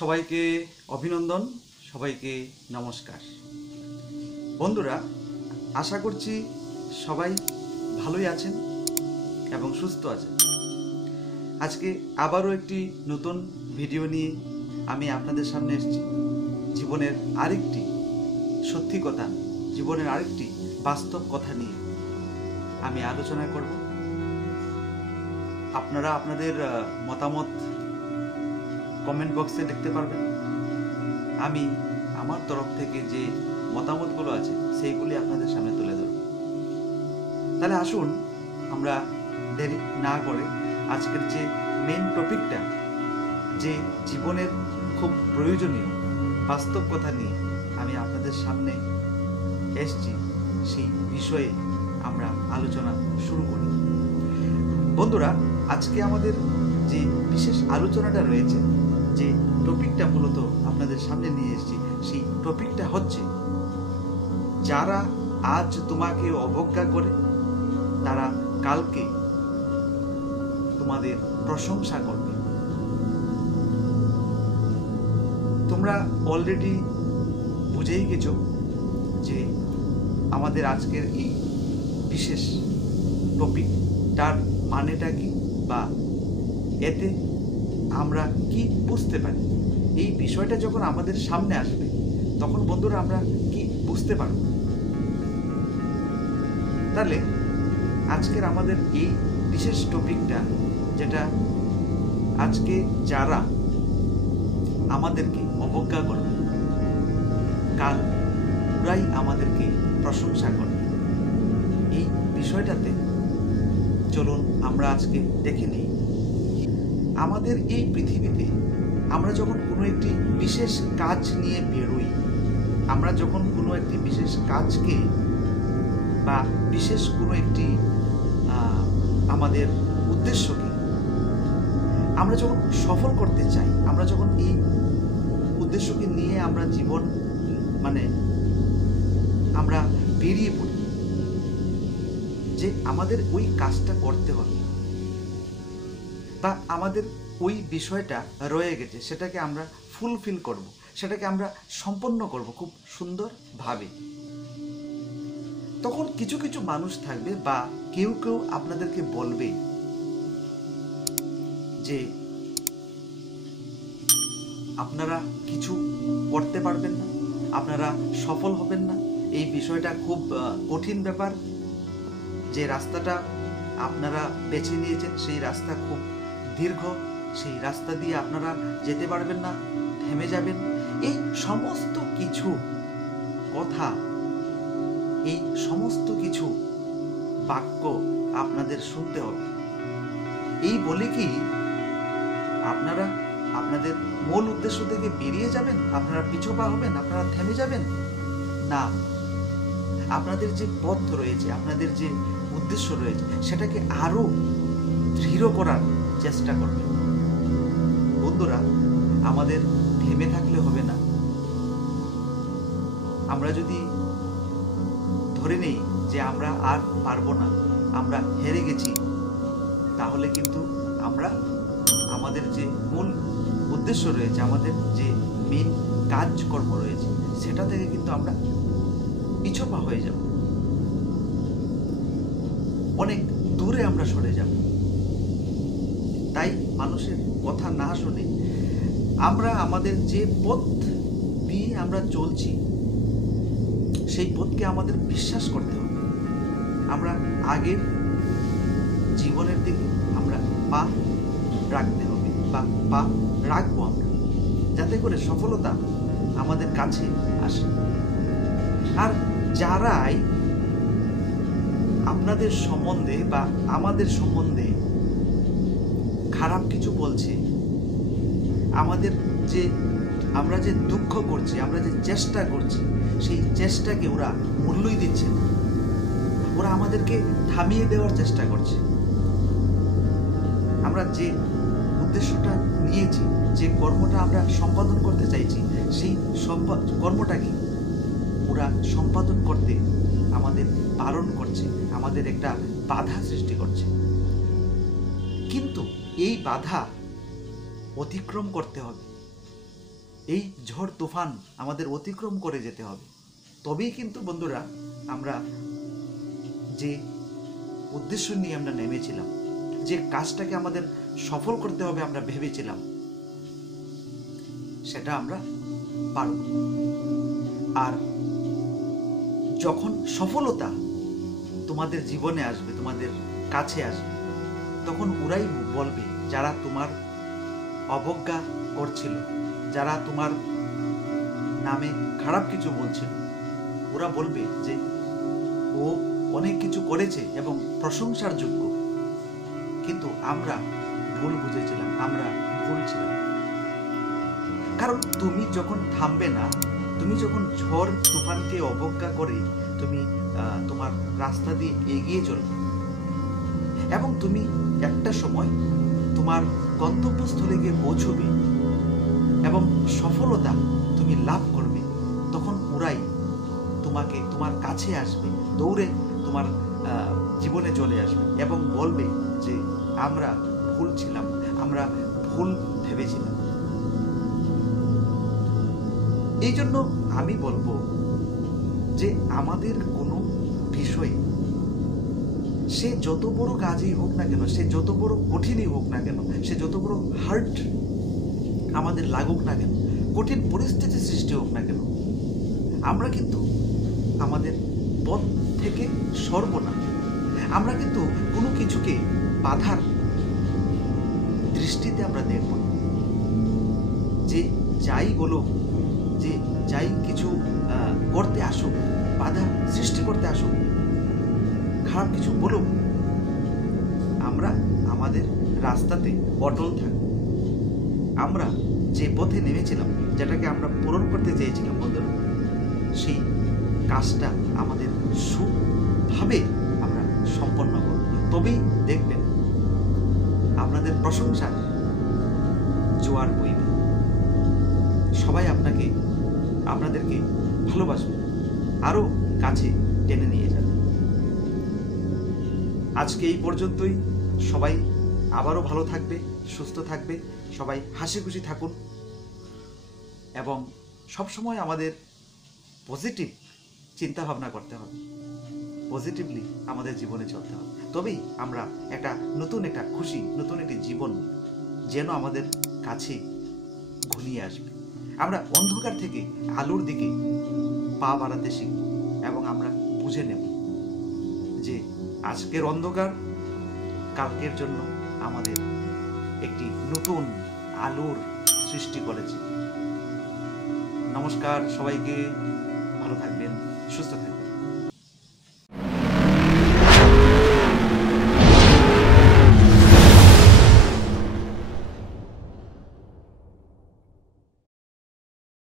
সবাইকে অভিনন্দন, সবাইকে নমস্কার। বন্ধুরা, আশা করছি সবাই ভালোই আছেন এবং সুস্থ আছেন। আজকে আবারও একটি নতুন ভিডিও নিয়ে আমি আপনাদের সামনে এসেছি। জীবনের আরেকটি সত্যি কথা, জীবনের আরেকটি বাস্তব কথা নিয়ে আমি আলোচনা করব। আপনারা আপনাদের মতামত কমেন্ট বক্সে লিখতে পারবেন। আমি আমার তরফ থেকে যে মতামতগুলো আছে সেইগুলি আপনাদের সামনে তুলে ধরব। তাহলে আসুন আমরা দেরি না করে আজকের যে মেন টপিকটা, যে জীবনের খুব প্রয়োজনীয় বাস্তব কথা নিয়ে আমি আপনাদের সামনে এসেছি, সেই বিষয়ে আমরা আলোচনা শুরু করি। বন্ধুরা, আজকে আমাদের যে বিশেষ আলোচনাটা রয়েছে, যে টপিকটা মূলত আপনাদের সামনে নিয়ে এসেছি, সেই টপিকটা হচ্ছে যারা আজ তোমাকে অবজ্ঞা করে তারা কালকে তোমাদের প্রশংসা করবে। তোমরা অলরেডি বুঝেই গেছো যে আমাদের আজকের এই বিশেষ টপিকটার মানেটা কি, বা এতে আমরা কি বুঝতে পারি। এই বিষয়টা যখন আমাদের সামনে আসবে তখন বন্ধুরা আমরা কি বুঝতে পারব। তাহলে আজকের আমাদের এই বিশেষ টপিকটা, যেটা আজকে যারা আমাদেরকে অবজ্ঞা করবে কাল ওরাই আমাদেরকে প্রশংসা করবে। এই বিষয়টাতে চলুন আমরা আজকে দেখে নিই। আমাদের এই পৃথিবীতে আমরা যখন কোনো একটি বিশেষ কাজ নিয়ে বেরোই, আমরা যখন কোনো একটি বিশেষ কাজকে বা বিশেষ কোনো একটি আমাদের উদ্দেশ্যকে আমরা যখন সফল করতে চাই, আমরা যখন এই উদ্দেশ্যকে নিয়ে আমরা জীবন আমরা বেরিয়ে পড়ি যে আমাদের ওই কাজটা করতে হবে, বা আমাদের ওই বিষয়টা রয়ে গেছে, সেটাকে আমরা ফুলফিল করব, সেটাকে আমরা সম্পন্ন করব খুব সুন্দরভাবে। তখন কিছু কিছু মানুষ থাকবে বা কেউ কেউ আপনাদেরকে বলবে যে আপনারা কিছু করতে পারবেন না, আপনারা সফল হবেন না, এই বিষয়টা খুব কঠিন ব্যাপার, যে রাস্তাটা আপনারা বেছে নিয়েছেন সেই রাস্তা খুব দীর্ঘ, সেই রাস্তা দিয়ে আপনারা যেতে পারবেন না, থেমে যাবেন। এই সমস্ত কিছু কথা, এই সমস্ত কিছু বাক্য আপনাদের শুনতে হবে। এই বলে কি আপনারা আপনাদের মূল উদ্দেশ্য থেকে বেরিয়ে যাবেন, আপনারা পিছপা হবেন, আপনারা থেমে যাবেন? না, আপনাদের যে পথ রয়েছে, আপনাদের যে উদ্দেশ্য রয়েছে, সেটাকে আরো দৃঢ় করার চেষ্টা করবেন। বন্ধুরা, আমাদের থেমে থাকলে হবে না। আমরা যদি ধরে নেই যে আমরা আর পারবো না, আমরা হেরে গেছি, তাহলে কিন্তু আমরা আমাদের যে মূল উদ্দেশ্য রয়েছে, আমাদের যে মেন কাজকর্ম রয়েছে, সেটা থেকে কিন্তু আমরা পিছপা হয়ে যাব, অনেক দূরে আমরা সরে যাব। তাই মানুষের কথা না শুনে আমরা আমাদের যে পথ দিয়ে আমরা চলছি, সেই পথকে আমাদের বিশ্বাস করতে হবে। আমরা আগের জীবনের দিকে আমরা পা রাখতে হবে, বা পা রাখবো আমরা, যাতে করে সফলতা আমাদের কাছে আসে। আর যারাই আপনাদের সম্বন্ধে বা আমাদের সম্বন্ধে খারাপ কিছু বলছে, আমরা যে দুঃখ করছি, আমরা যে চেষ্টা করছি, সেই চেষ্টাকে ওরা মূল্যই দিচ্ছে না, ওরা আমাদেরকে থামিয়ে দেওয়ার চেষ্টা করছে। আমরা যে উদ্দেশ্যটা নিয়েছি, যে কর্মটা আমরা সম্পাদন করতে চাইছি, সেই কর্মটাকে ওরা সম্পাদন করতে আমাদের বারণ করছে, আমাদের একটা বাধা সৃষ্টি করছে। কিন্তু এই বাধা অতিক্রম করতে হবে। এই ঝড় তুফান আমাদের অতিক্রম করে যেতে হবে। তবেই কিন্তু বন্ধুরা আমরা যে উদ্দেশ্য নিয়ে আমরা নেমেছিলাম, যে কাজটাকে আমাদের সফল করতে হবে আমরা ভেবেছিলাম, সেটা আমরা পারব। আর যখন সফলতা তোমাদের জীবনে আসবে, তোমাদের কাছে আসবে, তখন ওরাই বলবে, যারা তোমার অবজ্ঞা করছিল, যারা তোমার নামে খারাপ কিছু বলছিল, ওরা বলবে যে ও অনেক কিছু করেছে এবং প্রশংসার যোগ্য, কিন্তু আমরা ভুল বুঝেছিলাম, আমরা ভুল ছিলাম। কারণ তুমি যখন থামবে না, তুমি যখন ঝড় তুফানকে অবজ্ঞা করে তুমি তোমার রাস্তা দিয়ে এগিয়ে চলবে এবং তুমি একটা সময় তোমার গন্তব্যস্থলে গিয়ে পৌঁছবে এবং সফলতা তুমি লাভ করবে, তখন ওরাই তোমাকে তোমার কাছে আসবে, দৌড়ে তোমার জীবনে চলে আসবে এবং বলবে যে আমরা ভুল ছিলাম, আমরা ভুল ভেবেছিলাম। এই জন্য আমি বলবো যে আমাদের কোনো বিষয়ে, সে যত বড় কাজই হোক না কেন, সে যত বড় কঠিনই হোক না কেন, সে যত বড় হার্ট আমাদের লাগুক না কেন, কঠিন পরিস্থিতি সৃষ্টি হোক না কেন, আমরা কিন্তু আমাদের পথ থেকে সরব না। আমরা কিন্তু কোনো কিছুকে বাধার দৃষ্টিতে আমরা দেখব না। যে যাই বলুক, যে যাই কিছু করতে আসুক, বাধা সৃষ্টি করতে আসুক, খারাপ কিছু বলুক, আমরা আমাদের রাস্তাতে অটল থাকব। আমরা যে পথে নেমেছিলাম, যেটাকে আমরা পূরণ করতে চেয়েছিলাম বন্ধুরা, সেই কাজটা আমাদের সুভাবে আমরা সম্পন্ন করব। তবেই দেখবেন আপনাদের প্রশংসার জোয়ার বইবে, সবাই আপনাদেরকে ভালোবাসবে, আরো কাছে টেনে নিয়ে যাবে। আজকে এই পর্যন্তই। সবাই আবারও ভালো থাকবে, সুস্থ থাকবে, সবাই হাসি খুশি থাকুন এবং সবসময় আমাদের পজিটিভ চিন্তা ভাবনা করতে হবে, পজিটিভলি আমাদের জীবনে চলতে হবে। তবেই আমরা নতুন একটা খুশি, নতুন একটি জীবন যেন আমাদের কাছে ঘনিয়ে আসবে। আমরা অন্ধকার থেকে আলোর দিকে পা বাড়াতে শিখব এবং আমরা বুঝে নেব যে আজকের অন্ধকার কালকের জন্য আমাদের একটি নতুন আলোর সৃষ্টি করেছে। নমস্কার সবাইকে, ভালো থাকবেন, সুস্থ থাকবেন।